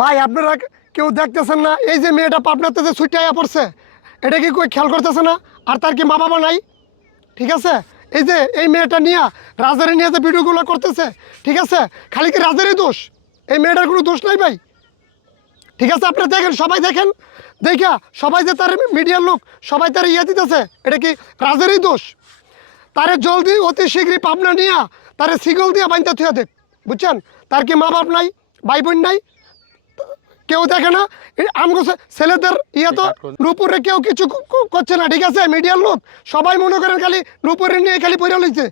ভাই আপনারা কেউ দেখতেছেন না এই যে মেয়েটা পাবনাতে যে ছুটে আয়া পড়ছে, এটা কি কই খেয়াল করতেছে না? আর তার কি মা বাবা নাই? ঠিক আছে, এই যে এই মেয়েটা নিয়ে রাজারে নিয়ে যে ভিডিওগুলো করতেছে, ঠিক আছে, খালি কি রাজারই দোষ? এই মেয়েটার কোনো দোষ নাই ভাই। ঠিক আছে, আপনারা দেখেন, সবাই দেখেন, দেখা সবাই যে তার মিডিয়ার লোক সবাই তার ইয়ে দিতেছে, এটা কি রাজারই দোষ? তারে জলদি অতি শীঘ্রই পাবনা নিয়ে তারে সিগল দিয়ে বাইনতে থুয়ে দেখ, বুঝছেন? তার কি মা বাপ নাই, ভাই বোন নাই, কেউ দেখে না? আমগো ছেলেদের ইয়ে তো নুপুরে কেউ কিছু করছে না, ঠিক আছে? মিডিয়ার লোক সবাই মনে করেন খালি নুপুরে নিয়ে খালি পড়ে লইছে।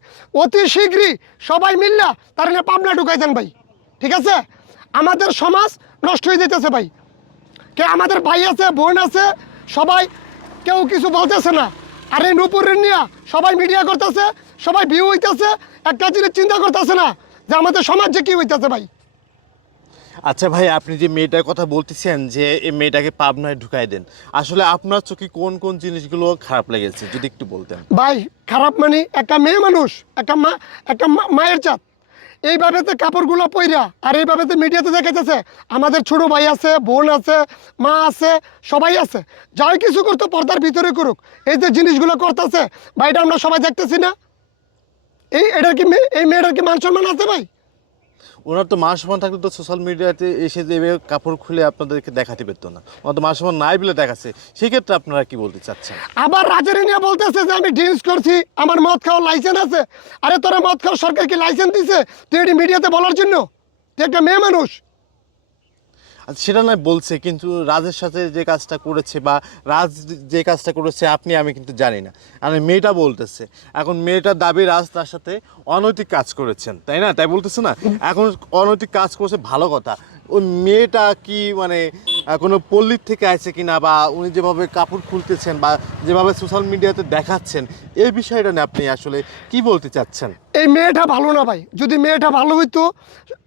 অতি শীঘ্রই সবাই মিললা তার নিয়ে পাবনা ঢুকাই দেন ভাই, ঠিক আছে? আমাদের সমাজ নষ্ট হয়ে যেতেছে ভাই। কে আমাদের ভাই আছে, বোন আছে, সবাই কেউ কিছু বলতেছে না। আর এই নুপুরের নিয়ে সবাই মিডিয়া করতেছে, সবাই ভিউ হইতেছে, একটা জিনিস চিন্তা করতেছে না যে আমাদের সমাজ যে কী হইতেছে ভাই। আচ্ছা ভাই, আপনি যে মেয়েটার কথা বলতেছেন যে এই মেয়েটাকে পাবনায় ঢুকাই দেন, আসলে আপনার চোখে কোন কোন জিনিসগুলো খারাপ লেগেছে যদি একটু বলতেন। ভাই খারাপ মানে একটা মেয়ে মানুষ, একটা মায়ের জাত এইভাবে তো কাপড়গুলো পইরা আর এইভাবে তো মিডিয়াতে দেখা যাচ্ছে আমাদের ছোট ভাই আছে, বোন আছে, মা আছে, সবাই আছে, যাই কিছু করতো পর্দার ভিতরে করুক, এই যে জিনিসগুলো করতেছে ভাইটা আমরা সবাই দেখতেছি না? এটার কি এই মেয়েটার কি মান সম্মান আছে ভাই? ওনার তো মান সম্মান থাকলে তো সোশ্যাল মিডিয়াতে এসে যে এভাবে কাপড় খুলে আপনাদেরকে দেখাতে পেতো না। ওনার তো মান সম্মান নাই বলে দেখাচ্ছে, সেক্ষেত্রে আপনারা কি বলতে চাচ্ছেন? আবার রাজারে নিয়ে বলতেছে যে আমি ড্রিঙ্কস করছি, আমার মদ খাওয়ার লাইসেন্স আছে। আরে তোরা মদ খাওয়ার সরকার কি লাইসেন্স দিছে তুই এটি মিডিয়াতে বলার জন্য? তুই একটা মেয়ে মানুষ। আচ্ছা, সেটা নয় বলছে, কিন্তু রাজের সাথে যে কাজটা করেছে বা রাজ যে কাজটা করেছে আপনি আমি কিন্তু জানি না। আর মেয়েটা বলতেছে, এখন মেয়েটার দাবি রাজ তার সাথে অনৈতিক কাজ করেছেন, তাই না? তাই বলতেছে না? এখন অনৈতিক কাজ করেছে ভালো কথা, ওই মেয়েটা কি মানে কোনো পল্লীর থেকে আছে কিনা, বা উনি যেভাবে কাপড় খুলতেছেন বা যেভাবে সোশ্যাল মিডিয়াতে দেখাচ্ছেন, এই বিষয়টা নিয়ে আপনি আসলে কি বলতে চাচ্ছেন? এই মেয়েটা ভালো না ভাই। যদি মেয়েটা ভালো হইতো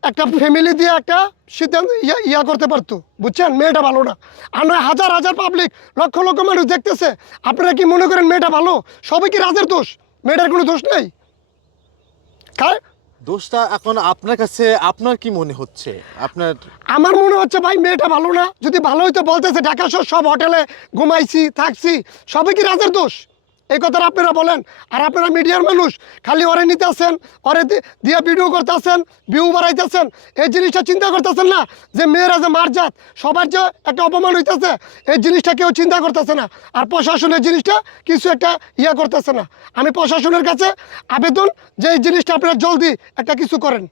একটা ফ্যামিলি দিয়ে একটা সিদ্ধান্ত ইয়া করতে পারতো, বুঝছেন? মেয়েটা ভালো না। আর নয় হাজার হাজার পাবলিক, লক্ষ লক্ষ মানুষ দেখতেছে। আপনারা কি মনে করেন মেয়েটা ভালো? সবাই কি রাজের দোষ? মেয়েটার কোনো দোষ নেই। কার দোষটা এখন আপনার কাছে আপনার কি মনে হচ্ছে? আপনার আমার মনে হচ্ছে ভাই মেয়েটা ভালো না। যদি ভালো হইতো বলতেছে ঢাকা শহর সব হোটেলে ঘুমাইছি, থাকছি, সবই কি রাজের দোষ? এই কথাটা আপনারা বলেন। আর আপনারা মিডিয়ার মানুষ খালি ওরে নিতেছেন, ওরে দিয়ে ভিডিও করতেছেন, ভিউ বাড়াইতেছেন, এই জিনিসটা চিন্তা করতেছেন না যে মেয়েরা যে মারজাত, সবার যে একটা অপমান হইতেছে, এই জিনিসটা কেউ চিন্তা করতেছে না। আর প্রশাসনের জিনিসটা কিছু একটা ইয়া করতেছে না। আমি প্রশাসনের কাছে আবেদন যে এই জিনিসটা আপনারা জলদি একটা কিছু করেন।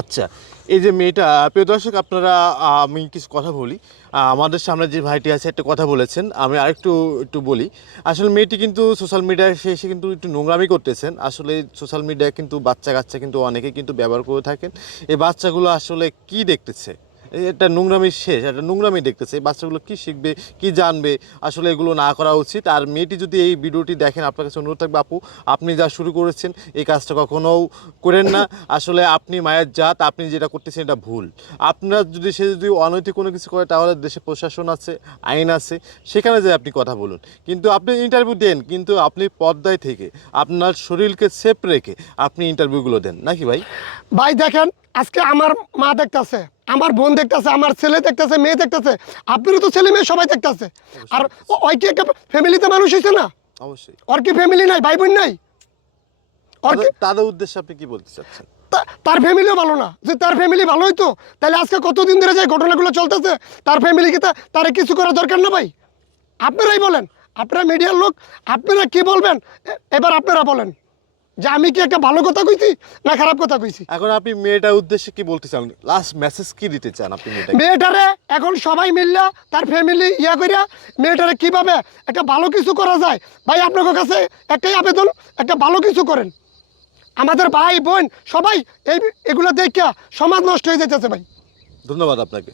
আচ্ছা, এই যে মেয়েটা, প্রিয় দর্শক আপনারা, আমি কিছু কথা বলি। আমাদের সামনে যে ভাইটি আছে একটা কথা বলেছেন, আমি আরেকটু একটু বলি। আসলে মেয়েটি কিন্তু সোশ্যাল মিডিয়ায় এসে কিন্তু একটু নোংরামি করতেছেন। আসলে সোশ্যাল মিডিয়ায় কিন্তু বাচ্চা কাচ্চা কিন্তু অনেকে কিন্তু ব্যবহার করে থাকেন। এই বাচ্চাগুলো আসলে কি দেখতেছে? এটা নোংরামি শেষ, একটা নোংরামি দেখতেছে। এই বাচ্চাগুলো কি শিখবে, কি জানবে? আসলে এগুলো না করা উচিত। আর মেয়েটি যদি এই ভিডিওটি দেখেন, আপনার কাছে অনুরোধ থাকবে, আপু আপনি যা শুরু করেছেন এই কাজটা কখনোও করেন না। আসলে আপনি মায়ের জাত, আপনি যেটা করতেছেন এটা ভুল। আপনার যদি সে যদি অনৈতিক কোনো কিছু করে, তাহলে দেশে প্রশাসন আছে, আইন আছে, সেখানে যে আপনি কথা বলুন। কিন্তু আপনি ইন্টারভিউ দেন, কিন্তু আপনি পর্দায় থেকে আপনার শরীরকে সেফ রেখে আপনি ইন্টারভিউগুলো দেন, নাকি ভাই? ভাই দেখেন, আজকে আমার মা দেখতেছে, আমার বোন দেখতেছে, আমার ছেলে দেখতেছে, মেয়ে দেখতেছে, আপনারও তো ছেলে মেয়ে সবাই দেখতেছে। আর ওই কি একটা ফ্যামিলিতে মানুষ হয়েছে না? অবশ্যই। ওর কি ফ্যামিলি নাই, ভাই বোন নাই? ওর কি তাদের উদ্দেশ্যে আপনি কি বলতে চাচ্ছেন? তার ফ্যামিলিও ভালো না? যে তার ফ্যামিলি ভালো হইতো তাহলে আজকে কতদিন ধরে যে ঘটনাগুলো চলতেছে, তার ফ্যামিলিকে তার কিছু করা দরকার না ভাই? আপনারাই বলেন, আপনারা মিডিয়ার লোক, আপনারা কি বলবেন? এবার আপনারা বলেন যে আমি কি একটা ভালো কথা কইছি না খারাপ কথা কইছি? এখন আপনি মেয়েটার উদ্দেশ্যে কি বলতে চান? লাস্ট মেসেজ কি দিতে চান আপনি মেয়েটাকে? মেয়েটারে এখন সবাই মিললা তার ফ্যামিলি ইয়া করিয়া মেয়েটারে কিভাবে একটা ভালো কিছু করা যায় ভাই, আপনার কাছে একটাই আবেদন, একটা ভালো কিছু করেন। আমাদের ভাই বোন সবাই এগুলো দেখিয়া সমাজ নষ্ট হয়ে যেতেছে ভাই। ধন্যবাদ আপনাকে।